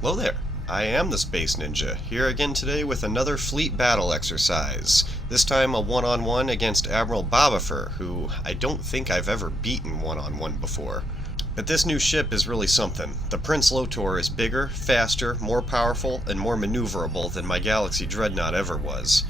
Hello there, I am the Space Ninja, here again today with another fleet battle exercise. This time a one-on-one against Admiral Bobifer, who I don't think I've ever beaten one-on-one before. But this new ship is really something. The Prince Lotor is bigger, faster, more powerful, and more maneuverable than my Galaxy Dreadnought ever was.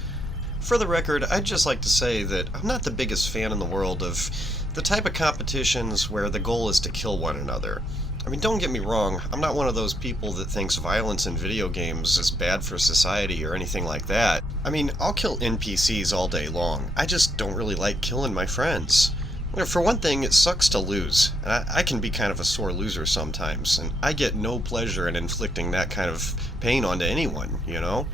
For the record, I'd just like to say that I'm not the biggest fan in the world of the type of competitions where the goal is to kill one another. I mean, don't get me wrong, I'm not one of those people that thinks violence in video games is bad for society or anything like that. I mean, I'll kill NPCs all day long. I just don't really like killing my friends. For one thing, it sucks to lose. I can be kind of a sore loser sometimes, and I get no pleasure in inflicting that kind of pain onto anyone, you know?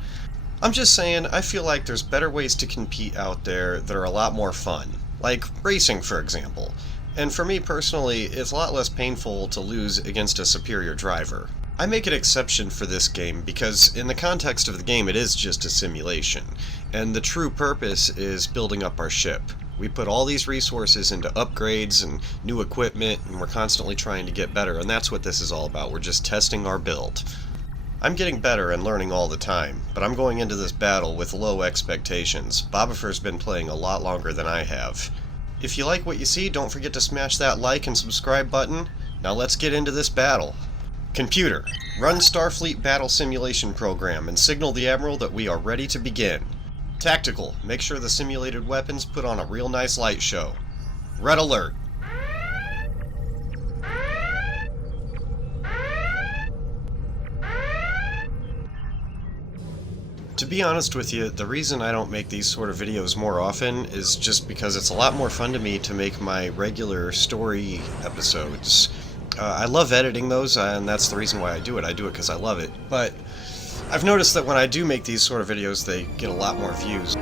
I'm just saying, I feel like there's better ways to compete out there that are a lot more fun. Like racing, for example. And for me personally, it's a lot less painful to lose against a superior driver. I make an exception for this game because in the context of the game it is just a simulation, and the true purpose is building up our ship. We put all these resources into upgrades and new equipment, and we're constantly trying to get better, and that's what this is all about. We're just testing our build. I'm getting better and learning all the time, but I'm going into this battle with low expectations. Bobifer's been playing a lot longer than I have. If you like what you see, don't forget to smash that like and subscribe button. Now let's get into this battle. Computer, run Starfleet Battle Simulation Program and signal the Admiral that we are ready to begin. Tactical, make sure the simulated weapons put on a real nice light show. Red alert. To be honest with you, the reason I don't make these sort of videos more often is just because it's a lot more fun to me to make my regular story episodes. I love editing those, and that's the reason why I do it. I do it because I love it. But I've noticed that when I do make these sort of videos, they get a lot more views.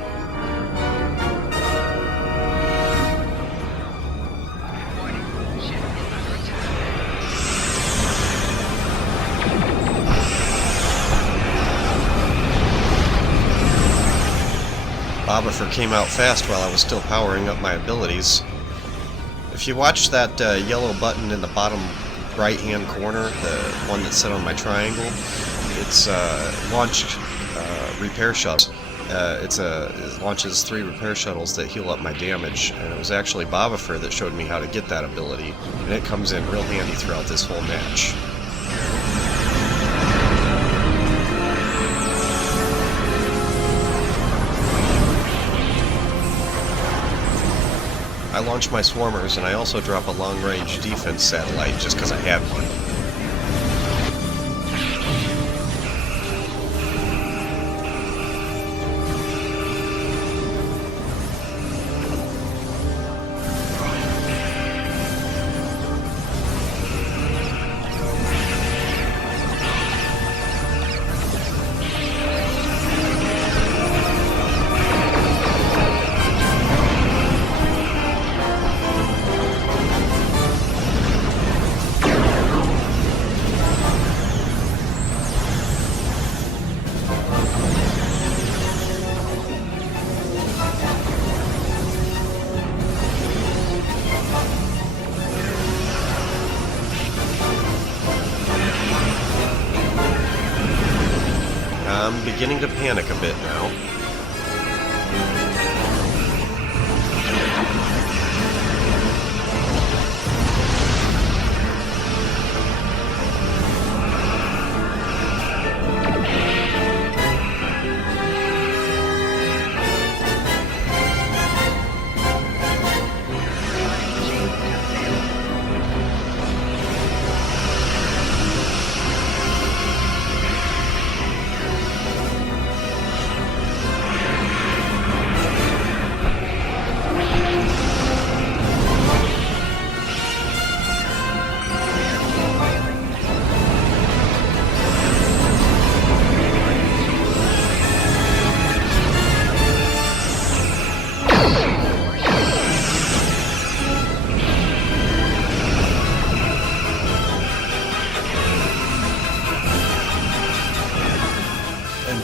Bobifer came out fast while I was still powering up my abilities. If you watch that yellow button in the bottom right-hand corner, the one that's set on my triangle, it's launched repair shuttles. It launches 3 repair shuttles that heal up my damage, and it was actually Bobifer that showed me how to get that ability, and it comes in real handy throughout this whole match. I launch my swarmers, and I also drop a long-range defense satellite just because I have one. I'm beginning to panic a bit now.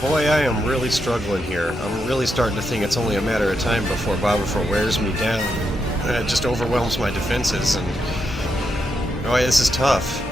Boy, I am really struggling here. I'm really starting to think it's only a matter of time before Bobifer wears me down. It just overwhelms my defenses, and boy, this is tough.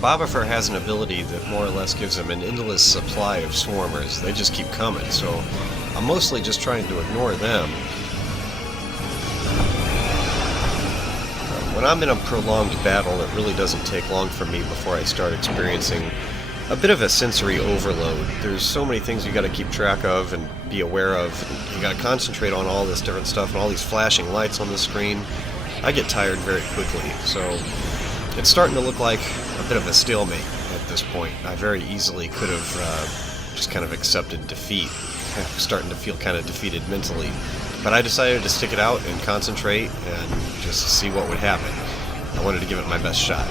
Bobifer has an ability that more or less gives him an endless supply of swarmers. They just keep coming, so I'm mostly just trying to ignore them. When I'm in a prolonged battle, it really doesn't take long for me before I start experiencing a bit of a sensory overload. There's so many things you gotta keep track of and be aware of. You gotta concentrate on all this different stuff and all these flashing lights on the screen. I get tired very quickly, so it's starting to look like a bit of a stalemate at this point. I very easily could have just kind of accepted defeat. I'm starting to feel kind of defeated mentally. But I decided to stick it out and concentrate and just see what would happen. I wanted to give it my best shot.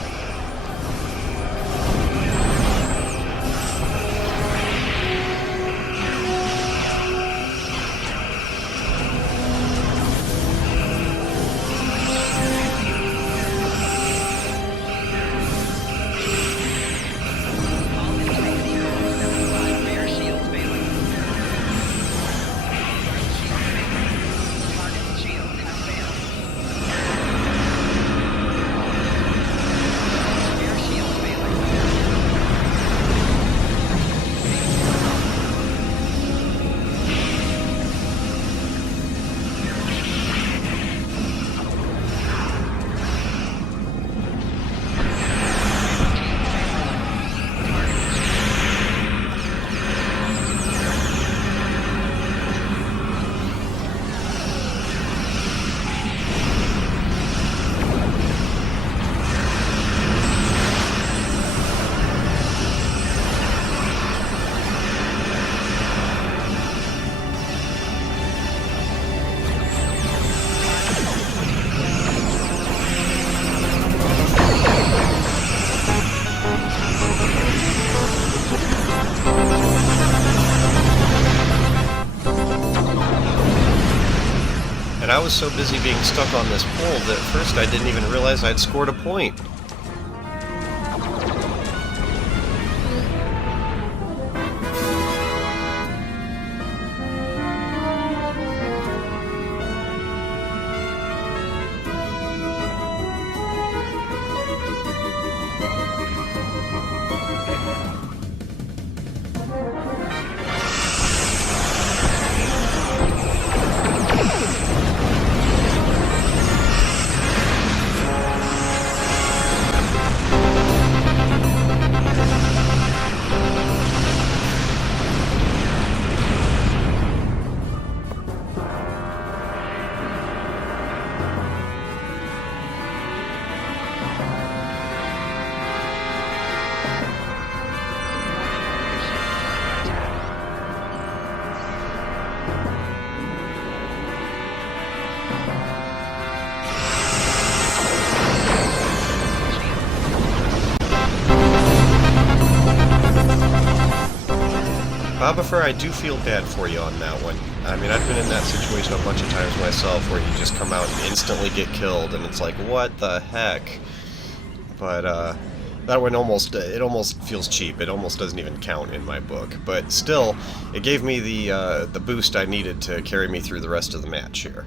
And I was so busy being stuck on this pole that at first I didn't even realize I'd scored a point. Bobifer, I do feel bad for you on that one. I mean, I've been in that situation a bunch of times myself where you just come out and instantly get killed, and it's like, what the heck? But, that one almost feels cheap. It almost doesn't even count in my book. But still, it gave me the boost I needed to carry me through the rest of the match here.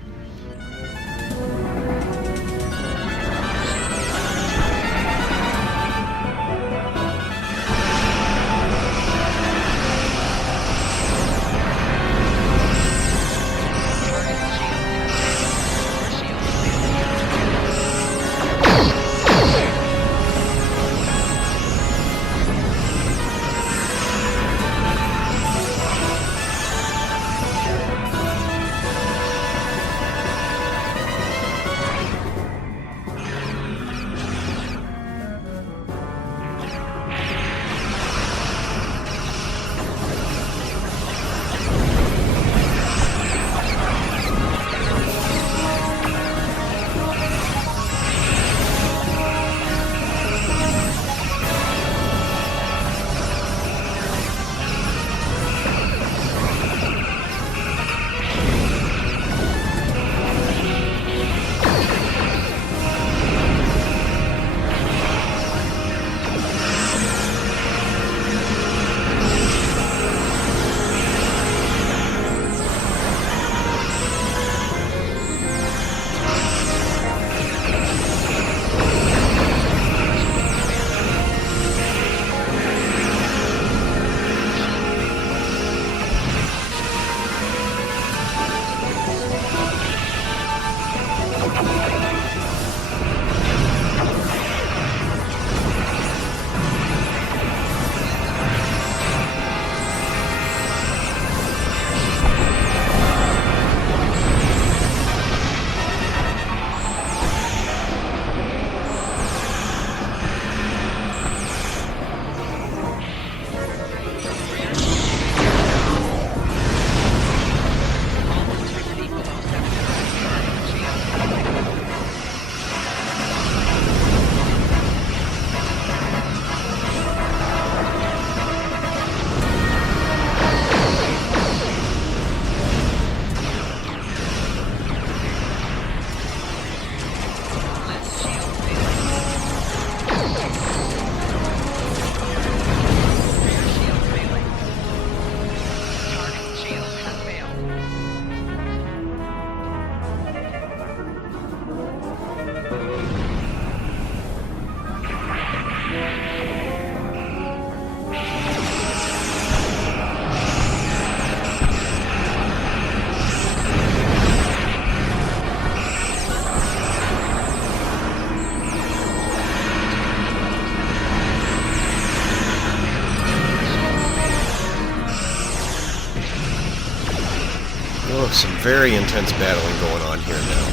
very intense battling going on here now.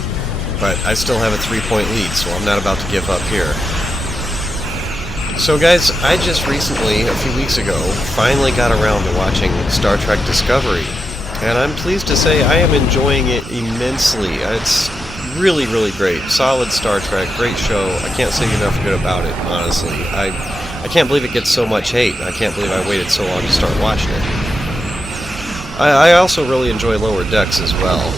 But I still have a 3-point lead, so I'm not about to give up here. So guys, I just recently, a few weeks ago, finally got around to watching Star Trek Discovery. And I'm pleased to say I am enjoying it immensely. It's really, really great. Solid Star Trek, great show. I can't say enough good about it, honestly. I can't believe it gets so much hate. I can't believe I waited so long to start watching it. I also really enjoy Lower Decks as well.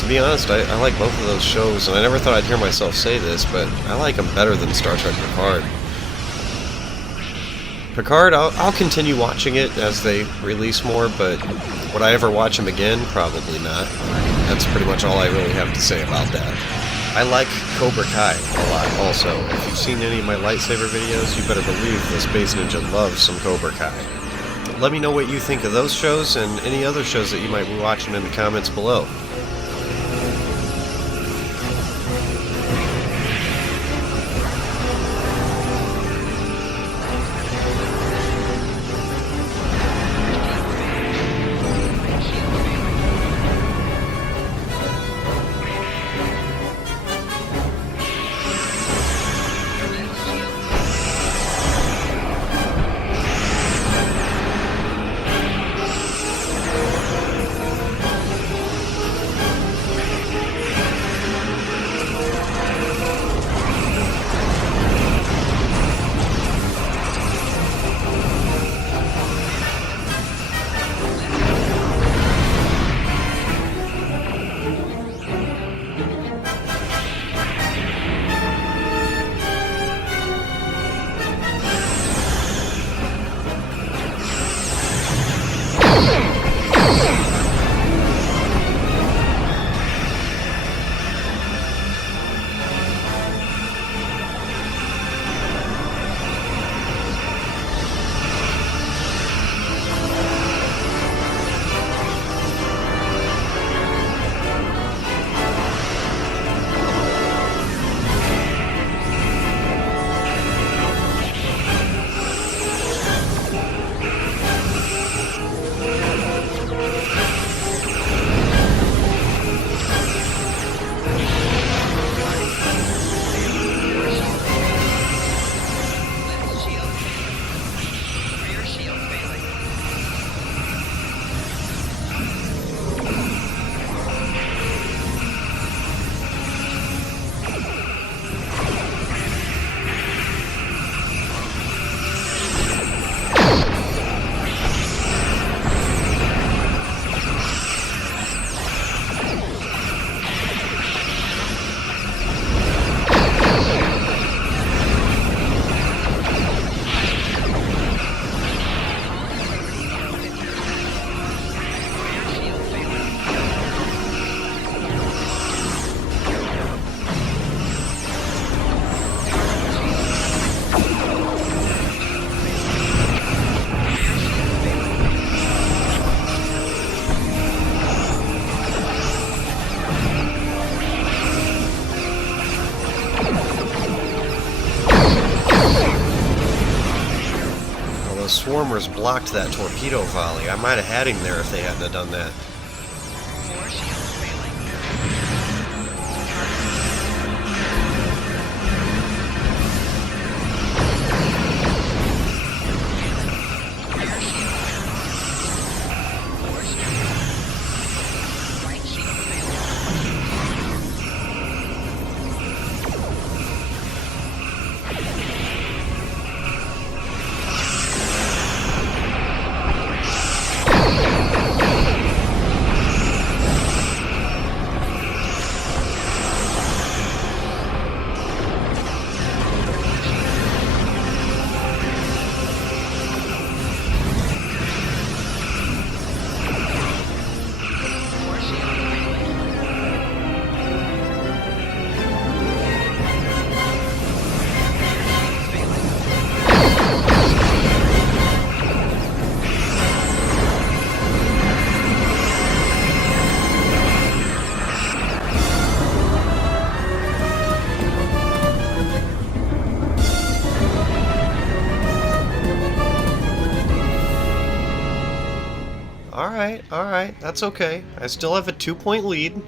To be honest, I like both of those shows, and I never thought I'd hear myself say this, but I like them better than Star Trek Picard. Picard, I'll continue watching it as they release more, but would I ever watch them again? Probably not. That's pretty much all I really have to say about that. I like Cobra Kai a lot also. If you've seen any of my lightsaber videos, you better believe the Space Ninja loves some Cobra Kai. Let me know what you think of those shows and any other shows that you might be watching in the comments below. Swarmers blocked that torpedo volley. I might have had him there if they hadn't have done that. alright, that's okay. I still have a 2-point lead.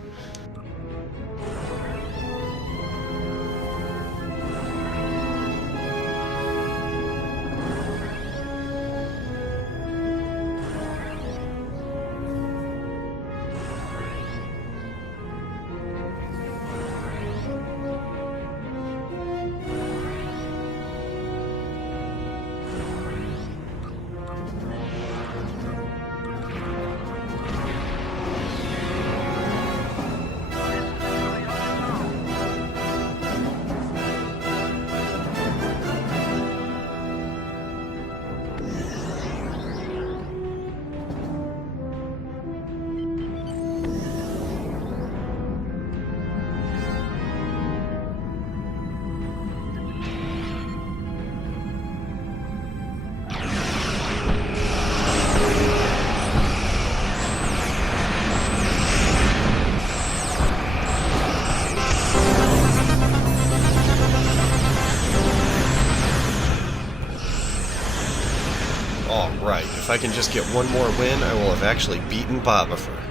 Alright, if I can just get one more win, I will have actually beaten Bobifer.